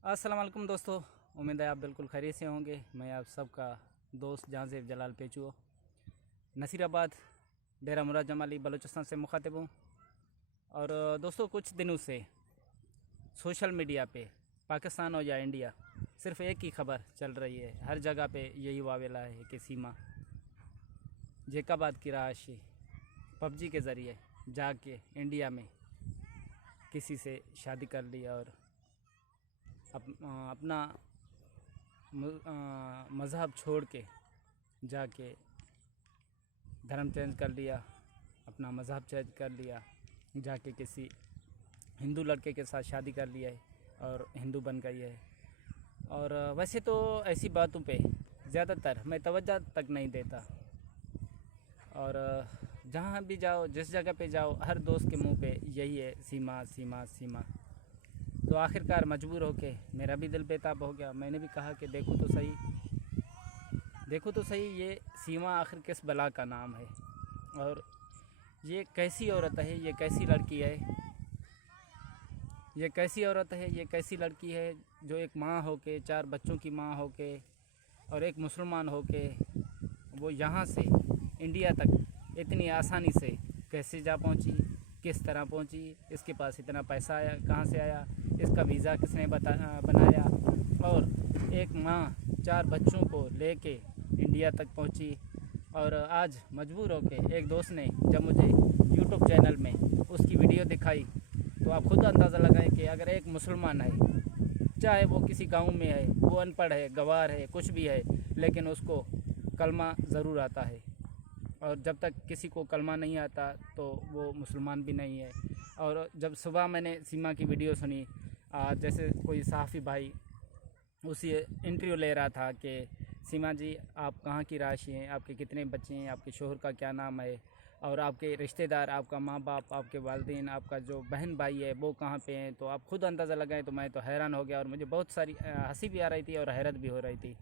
अस्सलाम वालेकुम दोस्तों। उम्मीद है आप बिल्कुल खैरियत से होंगे। मैं आप सबका दोस्त जहांज़ेब जलाल पेचू नसीराबाद डेरा मुराद जमाली बलूचिस्तान से मुखातिब हूँ। और दोस्तों, कुछ दिनों से सोशल मीडिया पे पाकिस्तान हो या इंडिया सिर्फ एक ही खबर चल रही है। हर जगह पे यही वावेला है कि सीमा जैकाबाद की राशि पबजी के ज़रिए जाके इंडिया में किसी से शादी कर ली और अपना मज़हब छोड़ के जाके धर्म चेंज कर लिया, अपना मज़हब चेंज कर लिया, जाके किसी हिंदू लड़के के साथ शादी कर लिया है और हिंदू बन गई है। और वैसे तो ऐसी बातों पे ज़्यादातर मैं तवज्जो तक नहीं देता। और जहाँ भी जाओ, जिस जगह पे जाओ, हर दोस्त के मुंह पे यही है, सीमा सीमा सीमा। तो आखिरकार मजबूर होके मेरा भी दिल बेताब हो गया। मैंने भी कहा कि देखो तो सही ये सीमा आखिर किस बला का नाम है, और ये कैसी औरत है, ये कैसी लड़की है, ये कैसी औरत है, ये कैसी लड़की है जो एक माँ होके, 4 बच्चों की माँ होके और एक मुसलमान होके वो यहाँ से इंडिया तक इतनी आसानी से कैसे जा पहुँची, किस तरह पहुँची, इसके पास इतना पैसा आया कहाँ से आया, इसका वीज़ा किसने बनाया, और एक माँ 4 बच्चों को लेके इंडिया तक पहुँची। और आज मजबूर होके एक दोस्त ने जब मुझे यूट्यूब चैनल में उसकी वीडियो दिखाई, तो आप खुद अंदाज़ा लगाएं कि अगर एक मुसलमान है, चाहे वो किसी गांव में है, वो अनपढ़ है, गवार है, कुछ भी है, लेकिन उसको कलमा ज़रूर आता है। और जब तक किसी को कलमा नहीं आता तो वो मुसलमान भी नहीं है। और जब सुबह मैंने सीमा की वीडियो सुनी, जैसे कोई सहाफ़ी भाई उसी इंटरव्यू ले रहा था कि सीमा जी, आप कहाँ की राशि हैं, आपके कितने बच्चे हैं, आपके शोहर का क्या नाम है, और आपके रिश्तेदार, आपका माँ बाप, आपके वालिदैन, आपका जो बहन भाई है वो कहाँ पे हैं। तो आप खुद अंदाज़ा लगाएं। तो मैं तो हैरान हो गया और मुझे बहुत सारी हंसी भी आ रही थी और हैरत भी हो रही थी,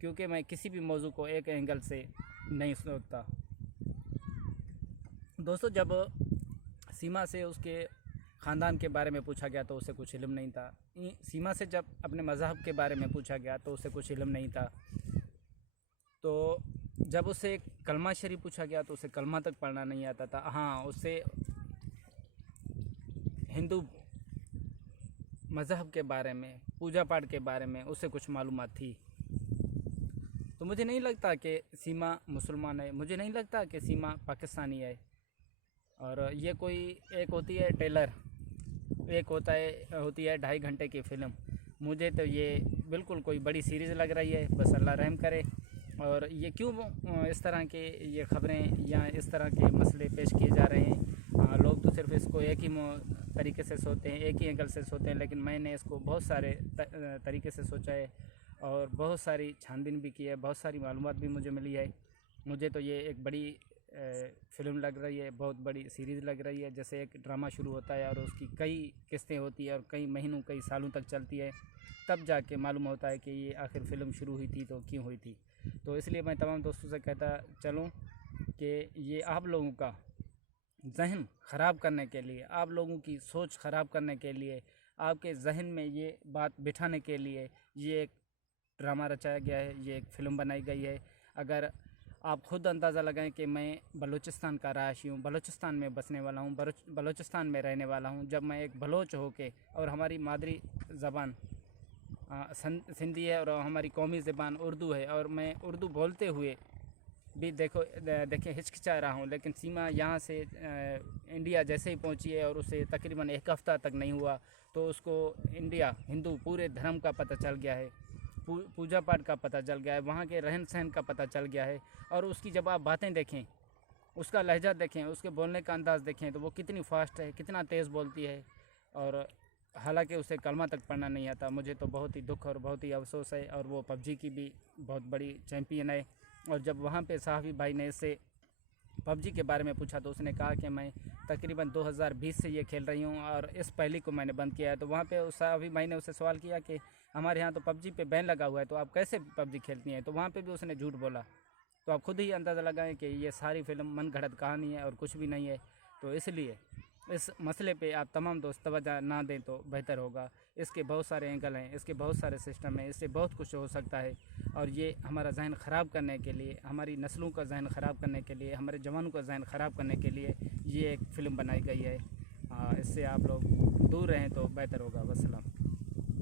क्योंकि मैं किसी भी मौजू को एक एंगल से नहीं सोचता। दोस्तों, जब सीमा से उसके ख़ानदान के बारे में पूछा गया तो उसे कुछ इल्म नहीं था। सीमा से जब अपने मज़हब के बारे में पूछा गया तो उसे कुछ इल्म नहीं था। तो जब उसे कलमा शरीफ पूछा गया तो उसे कलमा तक पढ़ना नहीं आता था। हाँ, उससे हिंदू मज़हब के बारे में, पूजा पाठ के बारे में उसे कुछ मालूमात थी। तो मुझे नहीं लगता कि सीमा मुसलमान है, मुझे नहीं लगता कि सीमा पाकिस्तानी है। और ये कोई एक होती है ट्रेलर, एक होती है 2.5 घंटे की फ़िल्म। मुझे तो ये बिल्कुल कोई बड़ी सीरीज़ लग रही है। बस अल्लाह रहम करे। और ये क्यों इस तरह के ये ख़बरें या इस तरह के मसले पेश किए जा रहे हैं। लोग तो सिर्फ इसको एक ही तरीके से सोचते हैं, एक ही एंगल से सोचते हैं, लेकिन मैंने इसको बहुत सारे तरीके से सोचा है और बहुत सारी छानबीन भी की है, बहुत सारी मालूमात भी मुझे मिली है। मुझे तो ये एक बड़ी फ़िल्म लग रही है, बहुत बड़ी सीरीज़ लग रही है। जैसे एक ड्रामा शुरू होता है और उसकी कई किस्तें होती है और कई महीनों, कई सालों तक चलती है, तब जाके मालूम होता है कि ये आखिर फ़िल्म शुरू हुई थी तो क्यों हुई थी। तो इसलिए मैं तमाम दोस्तों से कहता चलूँ कि ये आप लोगों का जहन ख़राब करने के लिए, आप लोगों की सोच ख़राब करने के लिए, आपके जहन में ये बात बिठाने के लिए ये एक ड्रामा रचाया गया है, ये एक फ़िल्म बनाई गई है। अगर आप खुद अंदाज़ा लगाएं कि मैं बलूचिस्तान का रहायशी हूँ, बलूचिस्तान में बसने वाला हूँ, बलूचिस्तान में रहने वाला हूँ। जब मैं एक बलोच होके, और हमारी मादरी ज़बान सिंधी है और हमारी कौमी ज़बान उर्दू है, और मैं उर्दू बोलते हुए भी देखिए हिचकिचा रहा हूँ, लेकिन सीमा यहाँ से इंडिया जैसे ही पहुँची है और उसे तकरीबन 1 हफ़्ता तक नहीं हुआ तो उसको इंडिया हिंदू पूरे धर्म का पता चल गया है, पूजा पाठ का पता चल गया है, वहाँ के रहन सहन का पता चल गया है। और उसकी जब आप बातें देखें, उसका लहजा देखें, उसके बोलने का अंदाज़ देखें, तो वो कितनी फ़ास्ट है, कितना तेज़ बोलती है। और हालांकि उसे कलमा तक पढ़ना नहीं आता। मुझे तो बहुत ही दुख और बहुत ही अफसोस है। और वो पबजी की भी बहुत बड़ी चैम्पियन है। और जब वहाँ पे साहबी भाई ने इससे पबजी के बारे में पूछा तो उसने कहा कि मैं तकरीबन 2020 से ये खेल रही हूँ और इस पहली को मैंने बंद किया है। तो वहाँ पे उस साहबी भाई ने उससे सवाल किया कि हमारे यहाँ तो पबजी पे बैन लगा हुआ है, तो आप कैसे पबजी खेलती हैं। तो वहाँ पे भी उसने झूठ बोला। तो आप खुद ही अंदाज़ा लगाएं कि ये सारी फिल्म मन घड़त कहानी है और कुछ भी नहीं है। तो इसलिए इस मसले पे आप तमाम दोस्त तवज्जो ना दें तो बेहतर होगा। इसके बहुत सारे एंगल हैं, इसके बहुत सारे सिस्टम हैं, इससे बहुत कुछ हो सकता है। और ये हमारा जहन ख़राब करने के लिए, हमारी नस्लों का जहन ख़राब करने के लिए, हमारे जवानों का जहन ख़राब करने के लिए ये एक फ़िल्म बनाई गई है। इससे आप लोग दूर रहें तो बेहतर होगा। वस्सलाम।